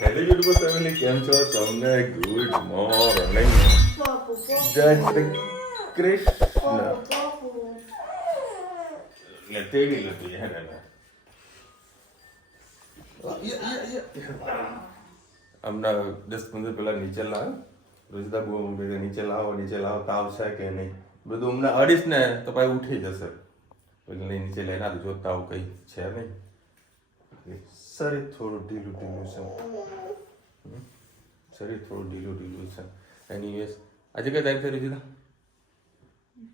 Hello YouTuber family, કેમ છો? તમને ગુડ મોર્નિંગ, જય શ્રી કૃષ્ણ. ને તેડી લીધી હે ને હમણાં 10-15 પહેલા નીચે લાવ રોજદા બહુ નીચે લાવો તાવ છે કે નહીં બધું હમણાં અડીશ ને તો ભાઈ ઉઠી જશે એટલે નીચે લઈને આવી જો તાવ કઈ છે નહીં. શરીર થોડું ઢીલું છે, શરીર થોડું ઢીલું છે. એનીવેઝ આજે કઈ તારીખ થઈ રહી?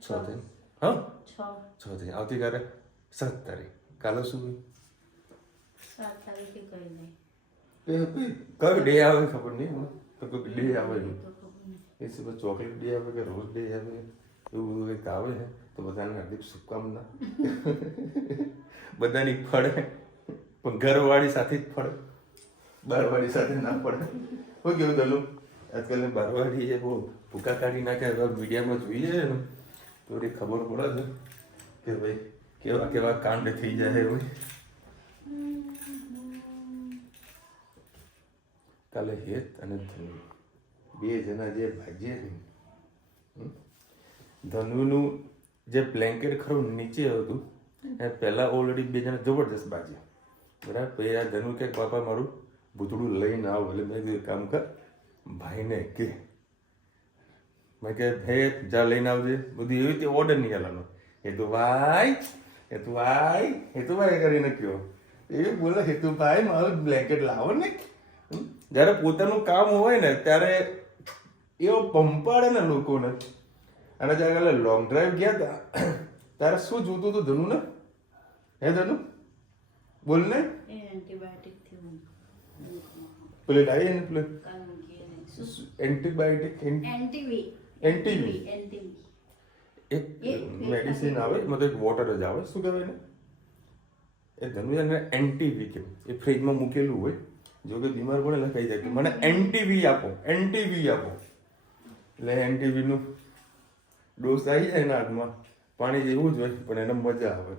6 તારીખ. હા 6 તારીખ. આવતીકાલે 7 તારીખ. કાલે શું 7 તારીખે કઈ નહીં. કયો ડે આવે ખબર નહીં. તો કોઈ ડે આવે એ સિવાય ચોકલેટ ડે આવે કે રોઝ ડે આવે એવું બધું કંઈક આવે છે તો બધાને હાર્દિક શુભકામના. બધાની ફળે પણ ઘરવાળી સાથે જ ફળે, બારવાળી સાથે ના પડે. શું કેવું તનું? આજકાલ બારવાળી એ બહુ ભૂકા કાઢી નાખે. મીડિયામાં જોઈએ ને તો એ ખબર પડે છે કે ભાઈ કેવા કેવા કાંડ થઈ જાય એવું. કાલે હેત અને ધનુ બે જણા જે ભાગ્યે ને ધનુનું જે બ્લેન્કેટ ખરું નીચે હતું એ પહેલા ઓલરેડી બે જણા જબરદસ્ત બાજ્યા બરાબર. પછી આ ધનુ કે પાપા મારું ભૂતળું લઈને આવો એટલે મેં કીધું કામ કર ભાઈને કે મેં કે હે જા લઈને આવજે બધું એવી રીતે ઓર્ડર નહીં હાલવાનો. હેતુભાઈ કરીને કયો એ બોલે હેતુભાઈ મારું બ્લેન્કેટ લાવો ને. જ્યારે પોતાનું કામ હોય ને ત્યારે એવો પંપાડે ને લોકોને. અને જ્યારે કાલે લોંગ ડ્રાઈવ ગયા હતા ત્યારે શું જોતું હતું ધનુ ને? હે ધનુ બોલ ને. એન્ટીબાયોટિક થી પ્લેટ આવી ને પ્લેટ એન્ટીબાયોટિક એન્ટીવી એક મેડિસિન આવે મતલબ એક વોટર જ આવે. શું કહેવાય ને એ ધનુ એને એન્ટીવી કે એ ફ્રીજમાં મૂકેલું હોય. જો કે બીમાર પડે લખાઈ જાય કે મને એન્ટીવી આપો. એટલે એન્ટીવીનું ડોઝ આવી જાય ને હાથમાં પાણી જેવું જ હોય પણ એને મજા આવે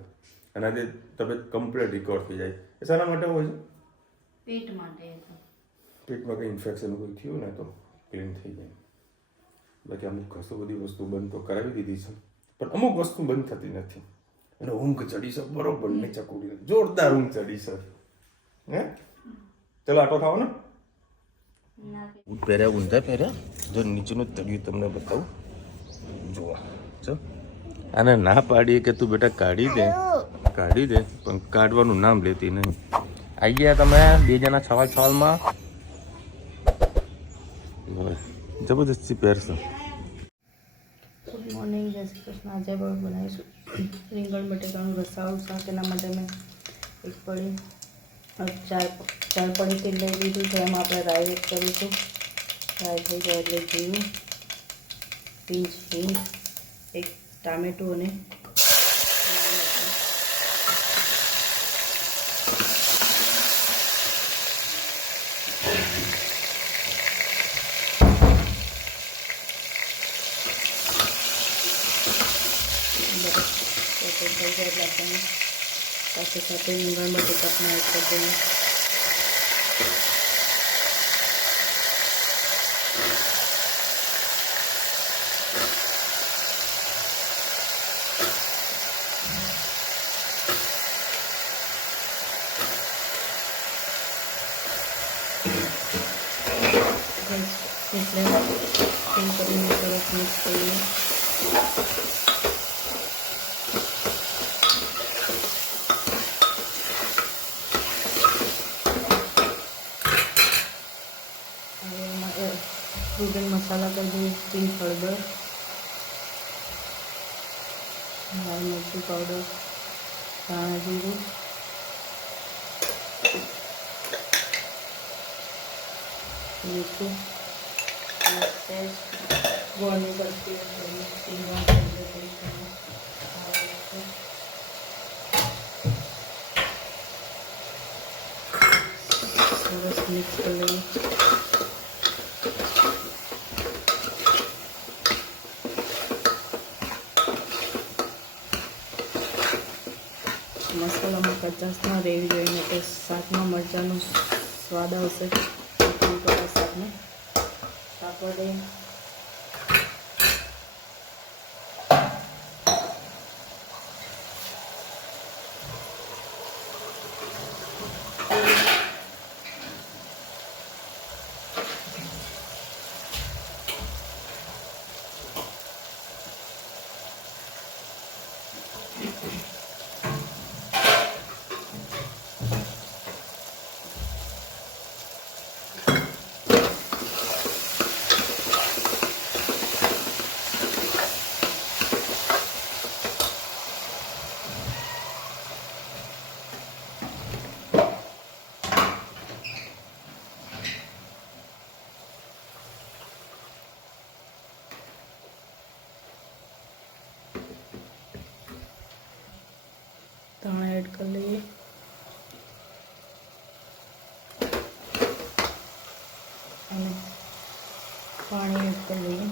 અને આજે તબિયત કમ્પ્લીટ રિકવર થઈ જાય. એ શાના માટે હોય છે? પેટ માટે. પેટમાં કંઈ ઇન્ફેક્શન કોઈ થયું ને તો ક્લીન થઈ જાય. બાકી અમુક બધી વસ્તુ બંધ તો કરાવી દીધી છે પણ અમુક વસ્તુ બંધ થતી નથી. અને ઊંઘ ચડી છે બરોબર ને ચકુડી જોરદાર ઊંઘ ચડી છે. હે ચલો આટો ખાઓ ને. ઊંધા પહેર્યા જો નીચેનું તળિયું તમને બતાવું. જુઓ જો આને ના પાડીએ કે તું બેટા કાઢી દે પણ કાઢવાનું નામ લેતી નહીં. આવી ગયા તમે બે જણા સવાલમાં જબરદસ્તી પહેરશો. ગુડ મોર્નિંગ, જય શ્રી કૃષ્ણ. આજે આપણે બનાવીશું રીંગણ બટેકાનું રસાવાળું શાક. એના માટે મેં એક પડી ચાર પડી તેલ લઈ લીધું છે. એમાં આપણે રાઈ એડ કરીશું. રાઈ થઈ જાય એટલે જીરું, પિંચ હિંગ, એક ટામેટું અને થઈ જાય એટલે આપણને સાથે રીંગણ બટેકા પણ એડ કરી દઈએ. એટલે તેલ કરીને સરસ મિક્સ કરીએ. ફ્રોઝન મસાલા કરી દઈએ. પિંક હળદર, લાલ મરચું પાવડર, ધાણા જીરું, મીઠું, ગોળની બરફી સરસ મિક્સ કરી લઈએ. મસાલામાં કચાશ ના રહેવી જોઈએ, તો શાકમાં મરચાંનો સ્વાદ આવશે. લીંબુના શાકને પાપડ દઈએ. धाना ऐड कर लिए पानी ऐड कर लिए.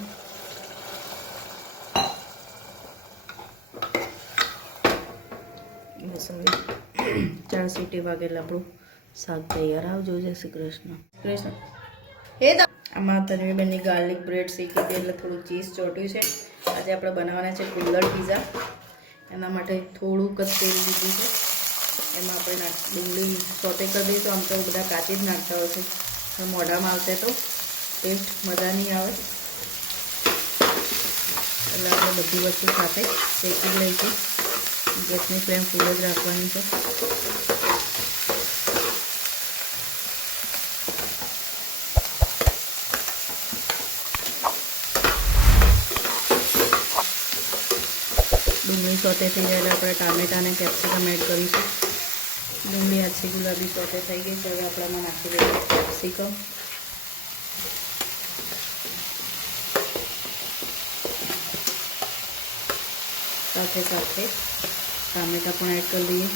बस હવે 4 સીટી વાગેલા આપણું શાક તૈયાર. આવજો. જય શ્રી કૃષ્ણ. કૃષ્ણ આમાં તન્વીબેનની ગાર્લિક બ્રેડ શીખી હતી એટલે થોડું ચીઝ ચોટ્યું છે. આજે આપણે બનાવવાના છે કુલ્લર પીઝા. એના માટે થોડુંક જ તેલ લીધું છે. એમાં આપણે ડુંગળી સોટે કરી દઈશું. આમ તો બધા કાચી જ નાખતા હોય છે, પણ મોઢામાં આવશે તો ટેસ્ટ મજા નહીં આવે એટલે આપણે બધી વસ્તુ સાથે શેકી લઈશું. ગેસની ફ્લેમ ફૂલ જ રાખવાની છે. ડુંગળી સોતે થઈ જાય એટલે આપણે ટામેટા અને કેપ્સિકમ એડ કરીશું. ડુંગળી આછી ગુલાબી સોતે થઈ ગઈ છે. હવે આપણે એમાં નાખી દઈએ કેપ્સિકમ. સાથે સાથે ટામેટા પણ એડ કરી દઈએ.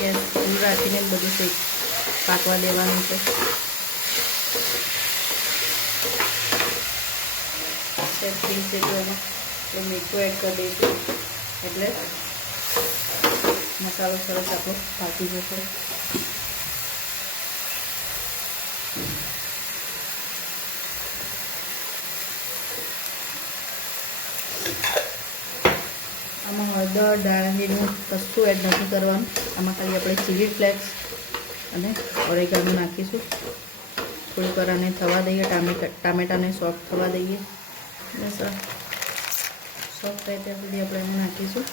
ગેસ ફૂલ રાખીને બધું પાકવા દેવાનું છે. સેટિંગ છે તો મીઠું એડ કરી દઈશું એટલે મસાલો સરસ આપણો પાકી જશે. આમાં હળદર ધાણાજીરું કશું એડ નથી કરવાનું. આમાં ખાલી આપણે ચીલી ફ્લેક્સ અને ઓરેગાનો નાખીશું. થોડીક વાર આને થવા દઈએ. ટામેટાને સોફ્ટ થવા દઈએ. બસ સોફ્ટ થાય ત્યાં સુધી આપણે એમાં નાખીશું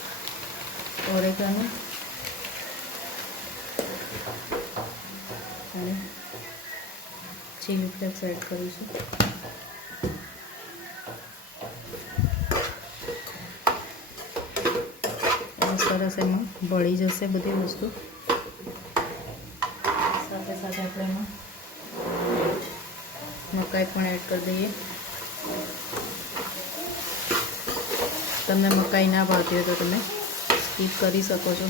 ઓરેગાનો અને ચીલી ફ્લેક્સ એડ કરીશું. સરસ એમાં ભળી જશે બધી વસ્તુ. સાથે સાથે આપણે એમાં મકાઈ પણ એડ કરી દઈએ. તમને મકાઈ ના ભાવતી હોય તો તમે સ્કીપ કરી શકો છો.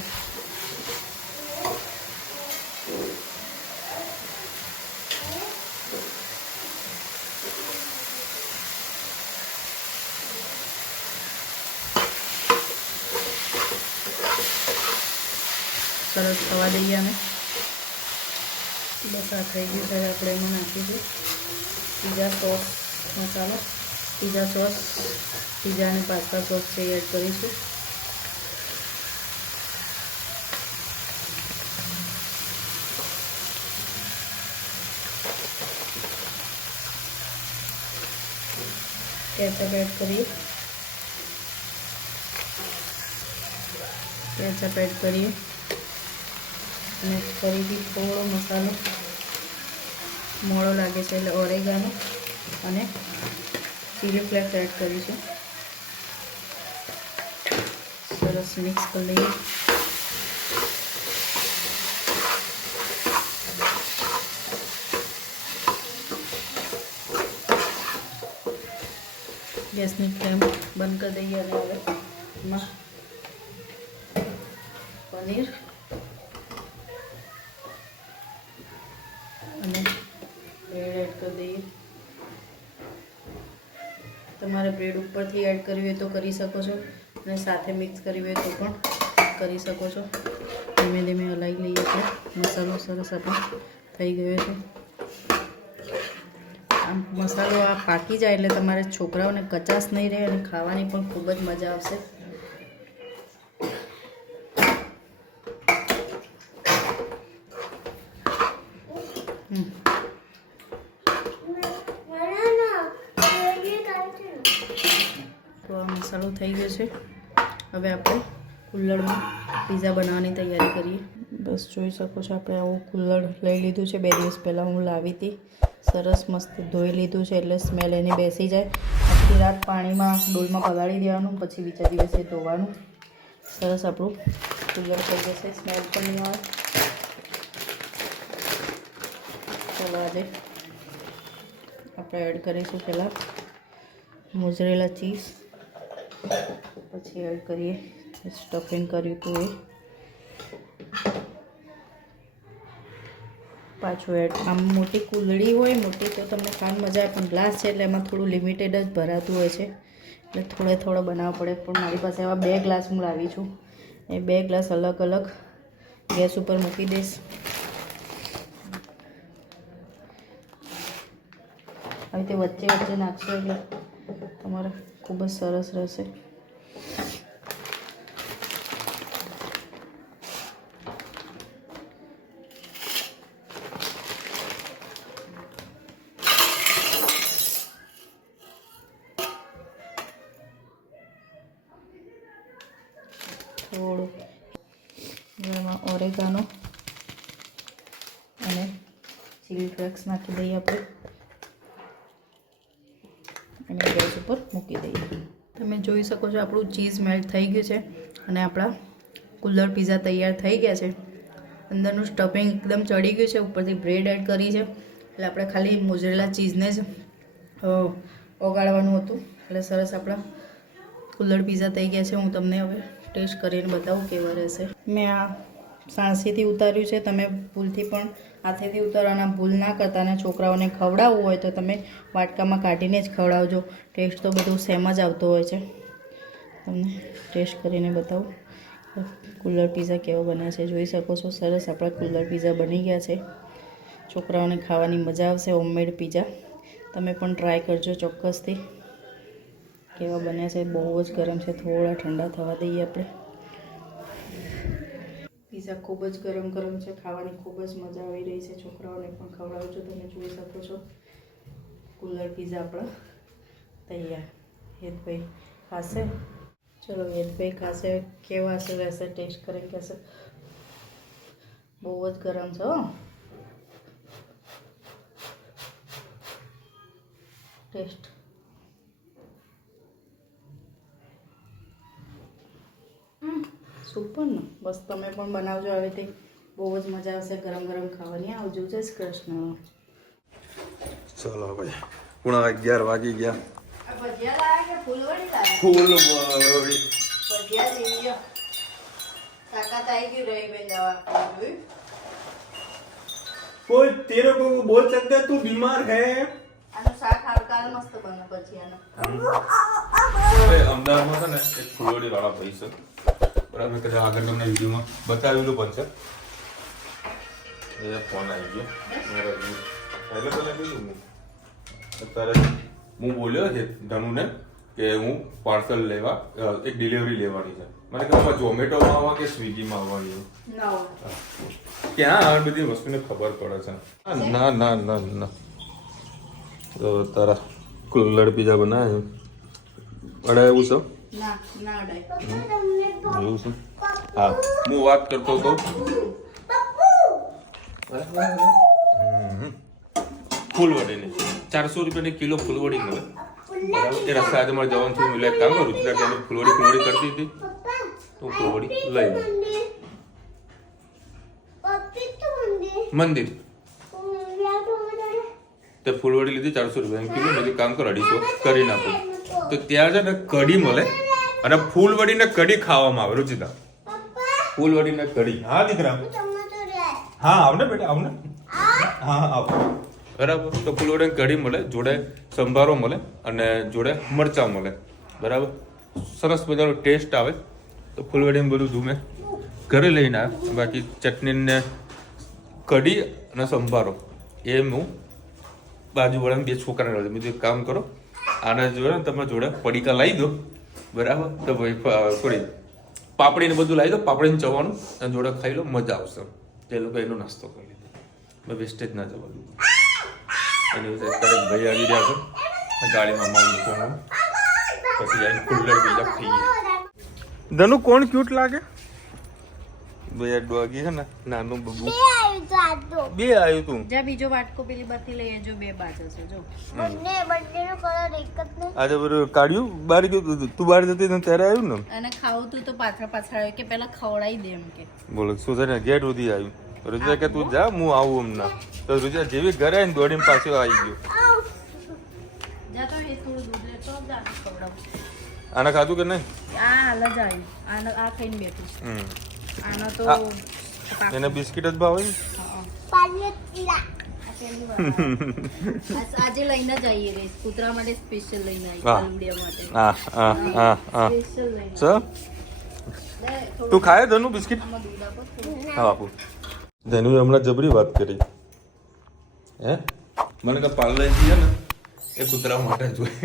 સરસ થવા દઈએ અને બસ આ થઈ ગયું છે. આપણે એમાં નાખીશું પીઝા સોસ મસાલો. પીઝા સોસ, પીઝા અને પાસ્તા સોસ છે એડ કરીશું. કેચઅપ એડ કરીએ. કેચઅપ એડ કરીએ અને ફરીથી થોડો મસાલો મોળો લાગે છે એટલે ઓરેગાનો અને ચીલી ફ્લેક્સ એડ કરીશું. સરસ મિક્સ કરી લઈએ. ગેસની ફ્લેમ બંધ કરી દઈએ અને હવે એમાં પનીર અને બ્રેડ એડ કરી દઈએ. તમારે બ્રેડ ઉપરથી એડ કરવી હોય તો કરી શકો છો અને સાથે મિક્સ કરવી હોય તો પણ કરી શકો છો. ધીમે ધીમે હલાવી લઈએ તો મસાલો સરસ આપણો થઈ ગયો છે. આમ મસાલો આ પાકી જાય એટલે તમારે છોકરાઓને કચાશ નહીં રહે અને ખાવાની પણ ખૂબ જ મજા આવશે. તો આ મસાલો થઈ ગયો છે. હવે આપણે કુલ્લડમાં પીઝા બનાવવાની તૈયારી કરીએ. બસ જોઈ શકો છો આપણે આવું કુલ્લડ લઈ લીધું છે. 2 દિવસ પહેલાં હું લાવી હતી. સરસ મસ્ત ધોઈ લીધું છે એટલે સ્મેલ એની બેસી જાય. આખી રાત પાણીમાં ડોલમાં પલાળી દેવાનું, પછી બીજા દિવસે ધોવાનું. સરસ આપણું કુલ્લડ થઈ જશે, સ્મેલ પણ નહીં આવે. ચાલો આજે આપણે એડ કરીશું પહેલાં મોઝરેલા ચીઝ, પછી એડ કરીએ સ્ટફિંગ કર્યું હતું એ, પાછું એડ. આમ મોટી કુલડી હોય મોટી તો તમને ખાવાની મજા આવે, પણ ગ્લાસ છે એટલે એમાં થોડું લિમિટેડ જ ભરાતું હોય છે એટલે થોડો બનાવવો પડે. પણ મારી પાસે એવા 2 ગ્લાસ હું લાવી છું. એ 2 ગ્લાસ અલગ અલગ ગેસ ઉપર મૂકી દઈશ. આવી રીતે વચ્ચે વચ્ચે નાખશો એટલે તમારે ખૂબ જ સરસ રહેશે. થોડું એમાં ઓરેગાનો અને ચીલી ફ્લેક્સ નાખી દઈએ આપણે અને ગેસ ઉપર મૂકી દઈએ. તમે જોઈ શકો છો આપણું ચીઝ મેલ્ટ થઈ ગયું છે અને આપણા કુલ્લડ પીઝા તૈયાર થઈ ગયા છે. અંદરનું સ્ટફિંગ એકદમ ચડી ગયું છે, ઉપરથી બ્રેડ એડ કરી છે એટલે આપણે ખાલી મોઝરેલા ચીઝને જ ઓગાળવાનું હતું. એટલે સરસ આપણા કુલ્લડ પીઝા થઈ ગયા છે. હું તમને હવે ટેસ્ટ કરીને બતાવું કેવા રહેશે. મેં આ સાણસીથી ઉતાર્યું છે. તમે ભૂલથી પણ હાથેથી ઉતારવાના ભૂલ ના કરતા, અને છોકરાઓને ખવડાવવું હોય તો તમે વાટકામાં કાઢીને જ ખવડાવજો. ટેસ્ટ તો બધું સેમ જ આવતો હોય છે. તમને ટેસ્ટ કરીને બતાવું કુલ્લડ પીઝા કેવો બન્યા છે. જોઈ શકો છો સરસ આપણા કુલ્લડ પીઝા બની ગયા છે. છોકરાઓને ખાવાની મજા આવશે. હોમમેડ પીઝા તમે પણ ટ્રાય કરજો ચોક્કસથી. કેવા બન્યા છે. બહુ જ ગરમ છે, થોડા ઠંડા થવા દઈએ આપણે. પીઝા ખૂબ જ ગરમ છે. ખાવાની ખૂબ જ મજા આવી રહી છે. છોકરાઓને પણ ખવડાવજો. તમે જોઈ શકો છો કુલ્લડ પીઝા આપણા તૈયાર. હેતભાઈ ખાશે. ચલો હેતભાઈ ખાશે. કેવા હશે રહેશે ટેસ્ટ કરીને કહેશે. બહુ જ ગરમ છે હો. ટેસ્ટ સુપર ને. બસ તમે પણ બનાવજો આવી રીતે. બહુ જ મજા આવશે ગરમ ખાવાની. આવજો. જય શ્રી કૃષ્ણ. ચલો ભાઈ, 11 વાગી ગયા. ભજીયા લાયા કે ફૂલવડી લાયા? ફૂલવડી. ભજીયા લઈએ. તાકાત આવી ગઈ રહી બેન દવા જોઈ. कोई तेरे को बोल सकते तू बीमार है? આનું શાક હાડકાલ મસ્ત બને ભજીયાનું. અમદાવાદમાં છે ને એક ફૂલવડી વાળા ભાઈ છે, બરાબર. કદાચ આગળ તમને વિડીયોમાં બતાવેલું પણ છે. એ ફોન આવી ગયો એટલે તને કીધું અત્યારે હું બોલ્યો છે ધનુને કે હું પાર્સલ લેવા એક ડિલિવરી લેવાની છે. મને ખબર ઝોમેટોમાં આવવા કે સ્વિગીમાં આવવાની ક્યાં આ બધી વસ્તુને ખબર પડે છે. ના ના ના ના તો તારા કુલ્લડ પીઝા બનાવે અડાય એવું છે? ના ના અડાય એવું છે. હા હું વાત કરતો હતો ફૂલવડીની 400 રૂપિયાની કિલો ફૂલવડી મળે, બરાબર. એ રસ્તા આજે મારે જવાનું થયું એટલે એક કામ કરું છું કે ફૂલવડી કરતી હતી તો ફૂલવડી લઈ લઉં. મંદિર તે ફૂલવડી લીધી 400 રૂપિયા કિલો. મેં કામ કરો 250 કરી નાખું તો ત્યાં છે ને કઢી મળે અને ફૂલવડી ને કઢી ખાવામાં આવે. રુચિતા ફૂલવડી ને કઢી. હા દીકરા હા આવને બેટા આવને. હા આવ બરાબર. તો ફૂલવડી કઢી મળે, જોડે સંભારો મળે અને જોડે મરચાં મળે, બરાબર. સરસ મજાનો ટેસ્ટ આવે. તો ફૂલવડીને બધું ધૂમે ઘરે લઈને આવ્યા. બાકી ચટણી ને કઢી અને સંભારો એ હું બાજુવાળાને 2 છોકરાને લઈ બીજું એક કામ કરો, આના જોડે ને તમે જોડે પડીકા લાવી દો, બરાબર. તો ભાઈ થોડી પાપડીને બધું લાવી દો, પાપડીને ચવાનું અને જોડે ખાઈ લો, મજા આવશે. તે લોકો એનો નાસ્તો કરી લીધો, મેં વેસ્ટેજ ના જવા દઉં. એની વિશે અત્યારે ભાઈ આવી રહ્યા છે, ગાડીમાં માલ મૂકવાનું, પછી આવીને કુલર બીજા ખાઈએ. ધનુ કોણ ક્યુટ લાગે? ભાઈ આ ડોગી છે ને, નાનું બબુ બે આવ્યું તું. જા બીજો વાટકો પેલી બત્તી લઈએ, જો 2 બાજુ છે જો. બંનેનો કલર એક જ ને. આજે બધું કાઢ્યું બહાર ગયું તું, બહાર જતી ને ત્યારે આવ્યું ને. અને ખાવું તું તો પાછળ આવ્યો કે પેલા ખવડાવી દે એમ કે. બોલો શું છે ને, ગેટ સુધી આવ્યું. રુચિયા કે તું જા, હું આવું હમણાં. તો રુચિયા જેવી ઘરે આવીને દોડીને પાછો આવી ગયો. જા તો એ થોડું દૂધ લેતો જા ખવડાવું. આને ખાધું કે નહીં? આ હાલ જ આવ્યું, આનો આ ખાઈને બેઠું છે. આનો તો એને બિસ્કિટ જ ભાવે ને. આજે લઈને જ આવીએ રે, કૂતરા માટે સ્પેશિયલ લઈને આવી, હા. કાલુડિયા માટે હા સ્પેશિયલ લઈને. સર તું ખાય ધનુ બિસ્કિટ? આમાં દૂધ આપો થોડું. હા બાપુ. ધનુએ હમણાં જબરી વાત કરી. હે મને કે પાર્લર છે ને એ કૂતરા માટે જોઈ.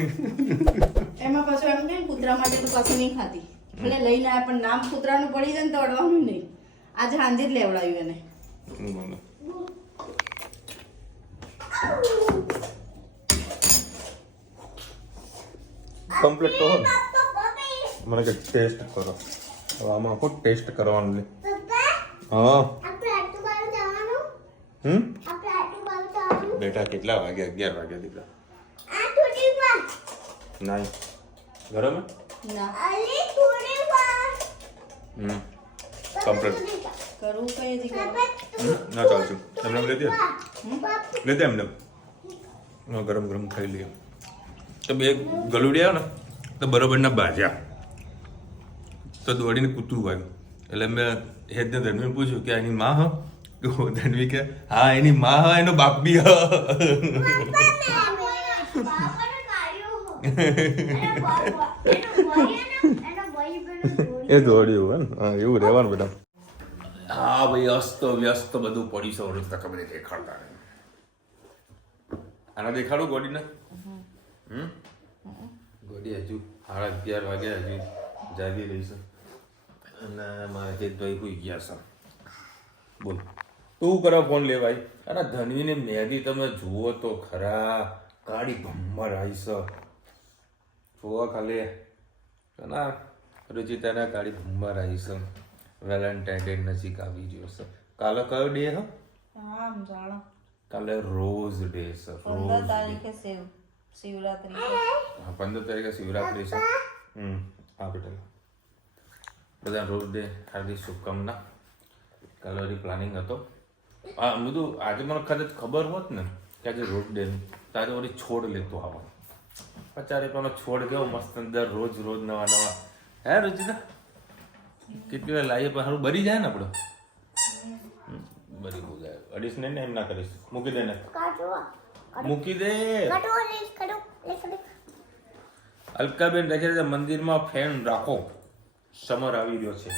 એમાં પાછું એમ કે કૂતરા માટે તો પાછું નહીં ખાતી, એટલે લઈને આવ્યા પણ નામ કૂતરાનું પડી જાય ને તો અડવાનું નહીં. આજે સાંજે જ લેવડાવ્યું એને. કમ્પ્લીટ તો હોય મને કે ટેસ્ટ કરો. હવે આમાં આખો ટેસ્ટ કરવાનું છે. હા બેટા કેટલા વાગે? 11 વાગ્યા દીકરા. નહીં ગરમ ના કમ્પ્લીટ કરવું કઈ હજી કરો. ના ચાલશું એમને લેતે એમને ગરમ ગરમ ખાઈ લઈએ. તો 2 ગલુડિયા ને તો બરોબર ના બાજ્યા તો દોડીને કૂતરું આવ્યું. એટલે મેં હેદને ધનવીને પૂછ્યું કે એની માં હ? ધનવી કે હા એની માં હ, એનો બાપ બી હ. એ દોડ્યું હા, એવું રહેવાનું બેટા. હા ભાઈ, અસ્ત વ્યસ્ત બધું પડી છે. વૃત્ત ખબર દેખાડતા આના દેખાડું ગોડીને. ગોડી હજુ 11:30 વાગે હજુ જાગી રહી છે અને મારે તેજભાઈ હોઈ ગયા છે. બોલ તું કરા ફોન લે ભાઈ. અરે ધનવીને મહેંદી તમે જુઓ તો ખરા, ગાડી ભમ્મર આવી છે. જુઓ ખાલી ના રુચિતાના ગાડી ભમ્મર આવી છે. વેલેન્ટાઇન ડે નજીક આવી રહ્યો છે. કાલે કયો ડે હ? કાલે રોઝ ડે છે. 15 તારીખે શિવરાત્રી છે. હા 15 તારીખે શિવરાત્રી છે. હા બેટા બધા રોઝ ડે હાર્દિક શુભકામના. કાલે વળી પ્લાનિંગ હતો. હા બધું આજે મને કદાચ ખબર હોત ને કે આજે રોઝ ડે તારે વળી છોડ લેતો આવવાનો. 50 રૂપિયાનો છોડ કેવો મસ્ત રોજ નવા નવા. હે રુચિતા કેટલી વાર લાવીએ પણ સારું બરી જાય ને આપણો. બરી બહુ જાય. અડીશ ને એમ ના કરીશ. મૂકી દે ને, મૂકી દે. અલકાબેન રાખે છે મંદિરમાં ફેન રાખો, સમર આવી રહ્યો છે.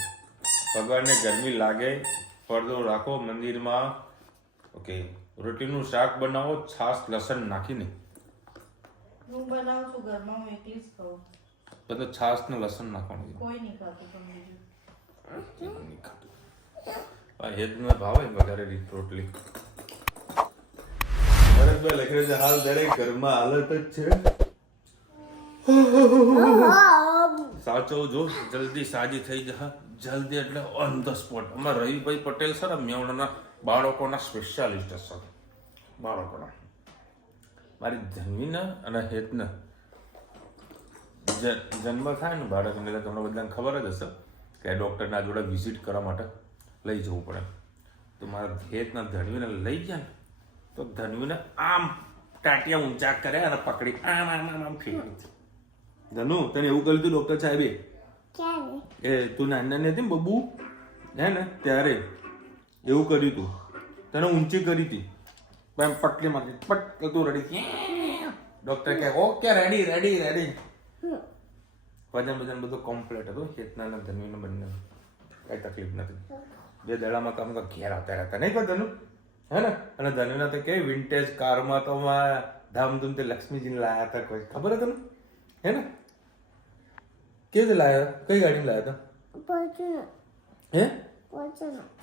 ભગવાનને ગરમી લાગે, પડદો રાખો મંદિરમાં. ઓકે રોટીનું શાક બનાવો, છાશ લસણ નાખીને. હું બનાવું છું ઘરમાં, હું એકલી જ ખાઉં. તો છાશ ને લસણ નાખવાનું. કોઈ નહીં ખાતું પણ હેદને ભાવે વઘારેલી રોટલી. ભરતભાઈ લખે છે હાલ દરેક ઘરમાં હાલત જ છે. સાચો જો જલ્દી સાજી થઈ જા. જલ્દી એટલે ઓન ધ સ્પોટ. અમારા રવિભાઈ પટેલ છે ને મેવડાના બાળકોના સ્પેશિયાલિસ્ટ છે. બાળકોના મારી ધનવીના અને હેતના જન્મ થાય ને બાળકને એટલે તમને બધાને ખબર જ હશે કે ડૉક્ટરના જોડે વિઝિટ કરવા માટે લઈ જવું પડે. તો મારા હેતના ધનવીને લઈ ગયા ને તો ધનવીને આમ ટાટિયા ઊંચા કરે અને પકડી આમ આમ આમ આમ ફેરવી. ધનુ તને એવું કર્યું હતું ડૉક્ટર સાહેબે? એ તું નાની હતી ને બબુ હે ને ત્યારે એવું કર્યું હતું. તને ઊંચી કરી હતી પટલી મારી પટ તું રડી ડોક્ટર કહે ઓકે રેડી રેડી રેડી. વજન બધું કમ્પ્લીટ હતું. ચેતના અને ધન્વીને બંને કઈ તકલીફ નથી. 2 દડામાં કામ તો ઘેર આવતા રહેતા નહીં પણ ધનુ હે ને. અને ધનુના તો કેવી વિન્ટેજ કારમાં તો ધામધૂમથી લક્ષ્મીજીને લાયા હતા. કોઈ ખબર હતી ને હે ને? કેવી રીતે લાયા? કઈ ગાડીમાં લાયા હતા? હે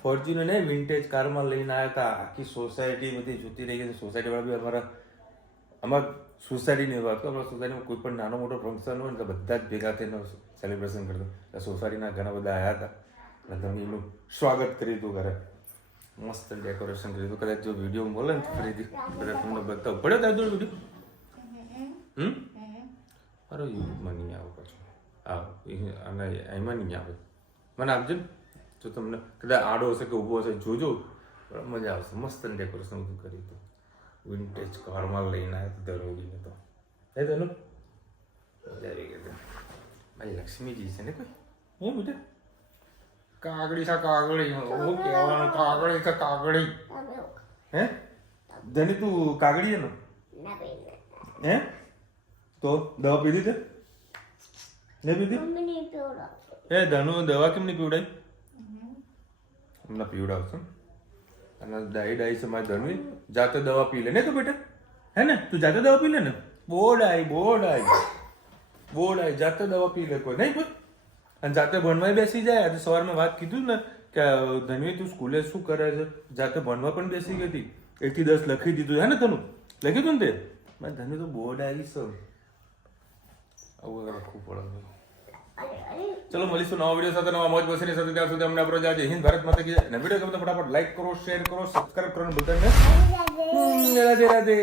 ફોર્ચ્યુનર ને વિન્ટેજ કારમાં લઈને આવ્યા હતા. આખી સોસાયટી બધી જોતી રહી ગઈ. સોસાયટી વાળા બી અમારા સોસાયટીની વાત કરો. સોસાયટીમાં કોઈ પણ નાનો મોટો ફંક્શન હોય ને તો બધા જ ભેગા થઈને સેલિબ્રેશન કરતા. સોસાયટીના ઘણા બધા આવ્યા હતા. એટલે તમે એનું સ્વાગત કર્યું હતું ઘરે. મસ્ત ડેકોરેશન કર્યું હતું. કદાચ જો વિડીયો બોલે ને ફરીથી બધા તમને બતાવું પડ્યો ત્યાં વિડીયો. અરે યુટ્યુબમાં નહીં આવો પાછું. અને એમાં નહીં આવે. મને આપજો ને. જો તમને કદાચ આડો હશે કે ઊભો હશે જોજો. મજા આવશે. મસ્ત ડેકોરેશન બધું કર્યું હતું. વિન્ટેજ કારમાં લઈને આવ્યા હતા ધરોડીને તો. હે તને મજા આવી ગઈ. મારી લક્ષ્મીજી છે ને કોઈ હે બેટા. કાગડી છે કાગડી. હું કહેવાનું કાગડી છે કાગડી. હે ધની તું કાગડી છે ને? હે તો દવા પીધી છે? નહીં પીધી? એ ધનુ દવા કેમ નહીં પીવડાય? હમણાં પીવડાવશે. અને ડાઈ છે મારી ધનવી. જાતે દવા પી લે ને તો બેટા. હે ને તું જાતે દવા પી લે ને. બોડાઈ જાતે દવા પી લે કોઈ નહીં કોઈ. અને જાતે ભણવા બેસી જાય. આજે સવારમાં વાત કીધું ને કે ધનવી તું સ્કૂલે શું કરે છે? જાતે ભણવા પણ બેસી ગઈ હતી. 1 થી 10 લખી દીધું. હે ને તનું લખી દીધું ને તે? મારી ધનવી તો બોડાઈ છે. આવું લખવું પડે. ચલો મળીશું નવા વિડીયો સાથે, નવા મોજ મસ્તીની સાથે. ત્યાં સુધી અમને આપણો જય હિન્દ ભારત માતા કી જય. અને વિડીયો ગમે તો ફટાફટ લાઈક કરો, શેર કરો, સબસ્ક્રાઇબ કરવાનું ભૂલતા નહીં. રાધે રાધે.